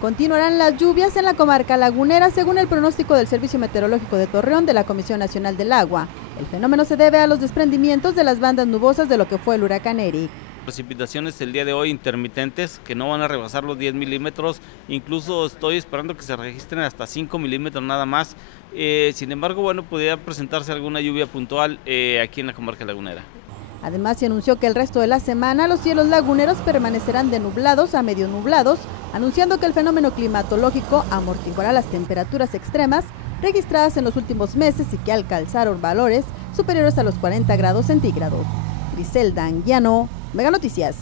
Continuarán las lluvias en la comarca lagunera según el pronóstico del Servicio Meteorológico de Torreón de la Comisión Nacional del Agua. El fenómeno se debe a los desprendimientos de las bandas nubosas de lo que fue el huracán Eric. Precipitaciones el día de hoy intermitentes que no van a rebasar los 10 milímetros, incluso estoy esperando que se registren hasta 5 milímetros nada más. Sin embargo, bueno, podría presentarse alguna lluvia puntual aquí en la comarca lagunera. Además, se anunció que el resto de la semana los cielos laguneros permanecerán de nublados a medio nublados, anunciando que el fenómeno climatológico amortiguará las temperaturas extremas registradas en los últimos meses y que alcanzaron valores superiores a los 40 grados centígrados. Griselda Anguiano, Mega Noticias.